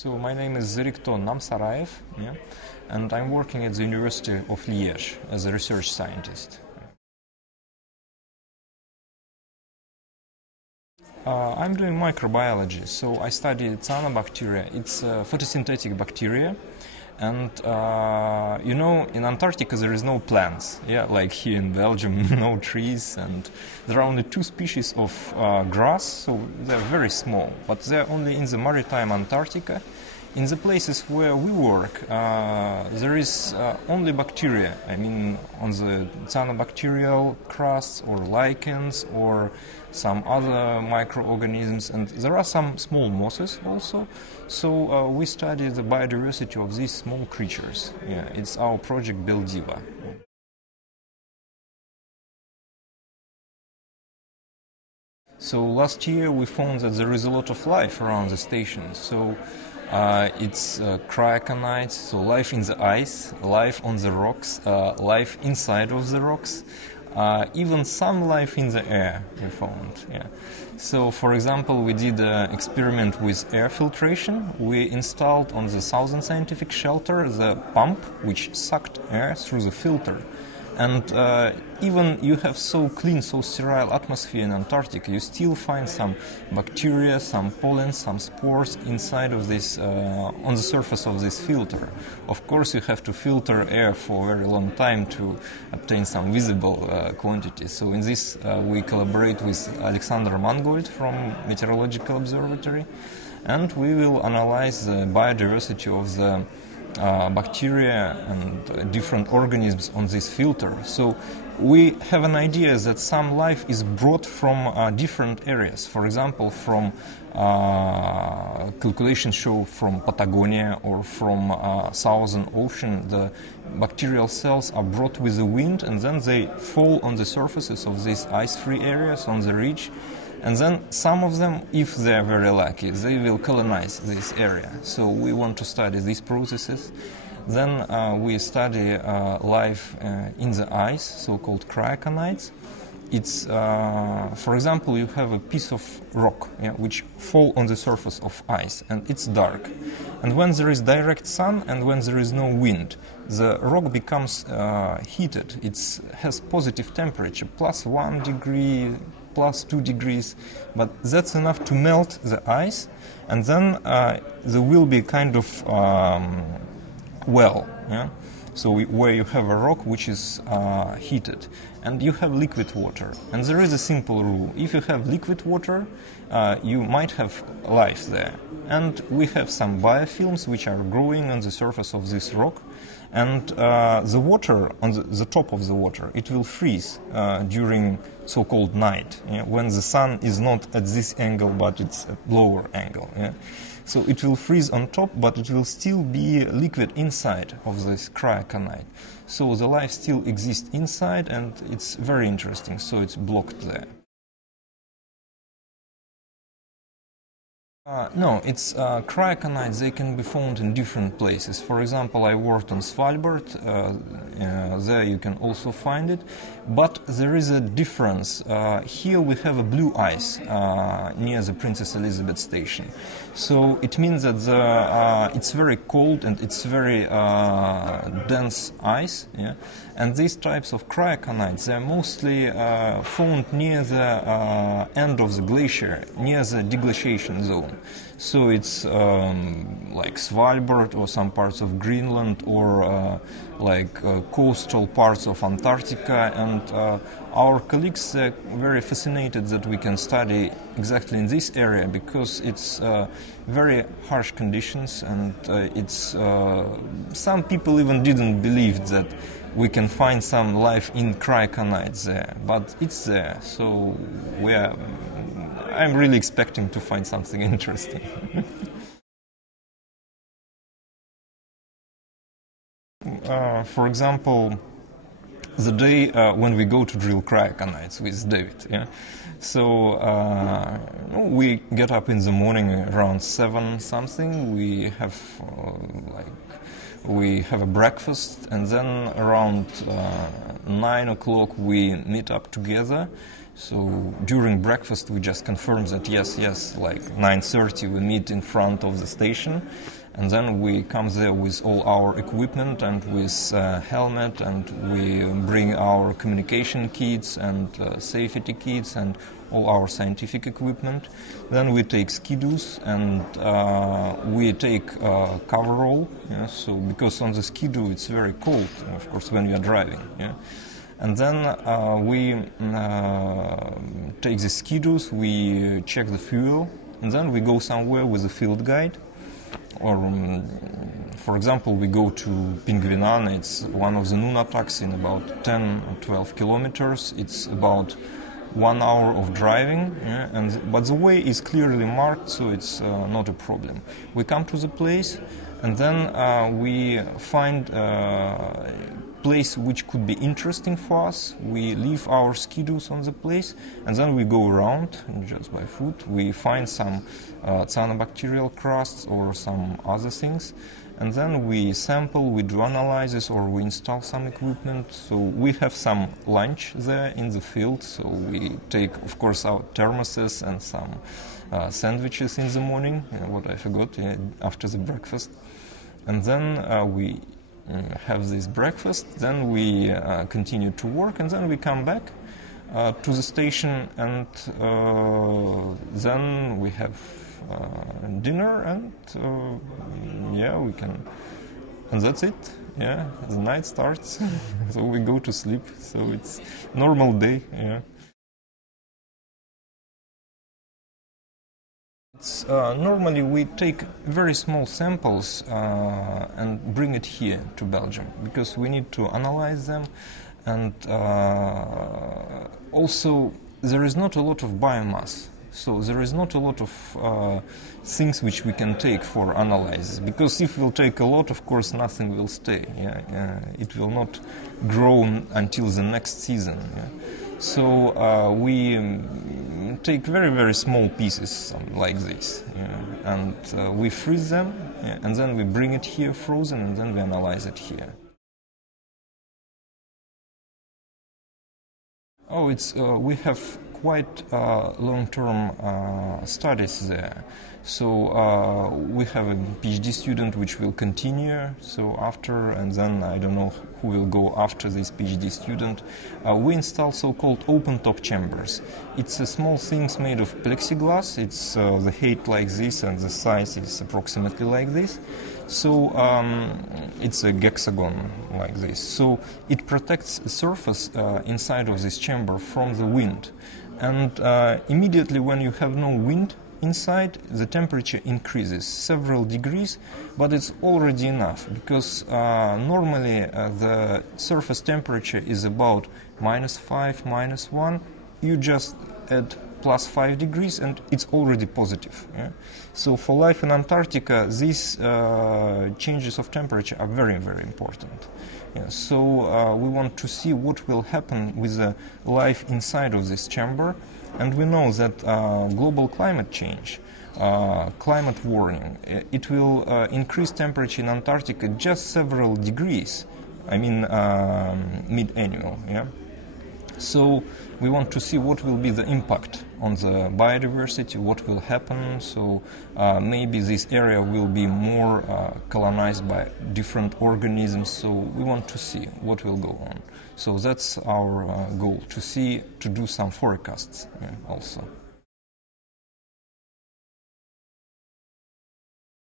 So my name is Zorigto Namsaraev, and I'm working at the University of Liège as a research scientist. I'm doing microbiology, so I study cyanobacteria. It's photosynthetic bacteria, and in Antarctica there is no plants, like here in Belgium, no trees, and there are only two species of grass, so they're very small, but they're only in the maritime Antarctica. In the places where we work, there is only bacteria. I mean, on the cyanobacterial crusts or lichens or some other microorganisms, and there are some small mosses also. So we study the biodiversity of these small creatures. It's our project BELDIVA. So last year we found that there is a lot of life around the station. So it's cryocanites, so life in the ice, life on the rocks, life inside of the rocks, even some life in the air we found. So, for example, we did an experiment with air filtration. We installed on the Southern Scientific Shelter the pump which sucked air through the filter. And even you have so clean, so sterile atmosphere in Antarctica, you still find some bacteria, some pollen, some spores inside of this, on the surface of this filter. Of course, you have to filter air for a very long time to obtain some visible quantities. So in this, we collaborate with Alexander Mangold from Meteorological Observatory, and we will analyze the biodiversity of the bacteria and different organisms on this filter. So we have an idea that some life is brought from different areas. For example, from calculations show from Patagonia or from Southern Ocean, the bacterial cells are brought with the wind, and then they fall on the surfaces of these ice-free areas on the ridge. And then some of them, if they're very lucky, they will colonize this area. So we want to study these processes. Then we study life in the ice, so-called cryocanites. It's, for example, you have a piece of rock which fall on the surface of ice, and it's dark. And when there is direct sun and when there is no wind, the rock becomes heated. It has positive temperature, +1 degree, +2 degrees, but that's enough to melt the ice, and then there will be kind of well. So where you have a rock which is heated, and you have liquid water. And there is a simple rule: if you have liquid water, you might have life there. And we have some biofilms which are growing on the surface of this rock, and the water on the top of the water, it will freeze during so-called night, when the sun is not at this angle but it's at lower angle. So it will freeze on top, but it will still be liquid inside of this cryocanite. So the life still exists inside, and it's very interesting, so it's blocked there. No, it's cryocanites. They can be found in different places. For example, I worked on Svalbard. There you can also find it. But there is a difference. Here we have a blue ice near the Princess Elisabeth station. So it means that it's very cold and it's very dense ice. And these types of cryocanites, they're mostly found near the end of the glacier, near the deglaciation zone. So it's like Svalbard or some parts of Greenland or coastal parts of Antarctica. And our colleagues are very fascinated that we can study exactly in this area, because it's very harsh conditions, and it's some people even didn't believe that we can find some life in cryocanites there, but it's there. So I'm really expecting to find something interesting. For example, the day when we go to drill cryocanites with David, so we get up in the morning around 7 something. We have we have a breakfast, and then around 9 o'clock we meet up together. So during breakfast we just confirm that yes, like 9:30 we meet in front of the station, and then we come there with all our equipment and with helmet, and we bring our communication kits and safety kits and all our scientific equipment. Then we take skidoos and we take coverall. Yeah, so because on the skidoo it's very cold, of course, when we are driving. Yeah. And then we take the skidoos, we check the fuel, and then we go somewhere with a field guide. Or, for example, we go to Pingvinan. It's one of the nunataks in about 10 or 12 kilometers. It's about 1 hour of driving, yeah, but the way is clearly marked, so it's not a problem. We come to the place, and then we find place which could be interesting for us. We leave our skidoos on the place, and then we go around just by foot. We find some cyanobacterial crusts or some other things, and then we sample, we do analysis, or we install some equipment. So we have some lunch there in the field, so we take, of course, our thermoses and some sandwiches in the morning, what I forgot, after the breakfast. And then we have this breakfast, then we continue to work, and then we come back to the station, and then we have dinner, and yeah, we can, and that's it. Yeah, the night starts, so we go to sleep. So it's normal day. Yeah. Normally we take very small samples and bring it here to Belgium, because we need to analyze them, and also there is not a lot of biomass, so there is not a lot of things which we can take for analysis, because if we'll take a lot, of course nothing will stay. Yeah? It will not grow until the next season. Yeah? So we take very, very small pieces like this, yeah, and we freeze them, yeah, and then we bring it here frozen, and then we analyze it here. Oh, it's we have quite long-term studies there. So we have a PhD student which will continue, so after, and then I don't know who will go after this PhD student. We install so-called open-top chambers. It's a small things made of plexiglass. It's the height like this, and the size is approximately like this. So it's a hexagon like this. So it protects the surface inside of this chamber from the wind. And immediately when you have no wind inside, the temperature increases several degrees, but it's already enough, because normally the surface temperature is about -5, -1. You just add +5 degrees and it's already positive. Yeah? So for life in Antarctica, these changes of temperature are very, very important. Yeah, so we want to see what will happen with the life inside of this chamber. And we know that global climate change, climate warming, it will increase temperature in Antarctica just several degrees, I mean mid-annual. Yeah? So we want to see what will be the impact on the biodiversity, what will happen. So maybe this area will be more colonized by different organisms. So we want to see what will go on. So that's our goal, to do some forecasts also.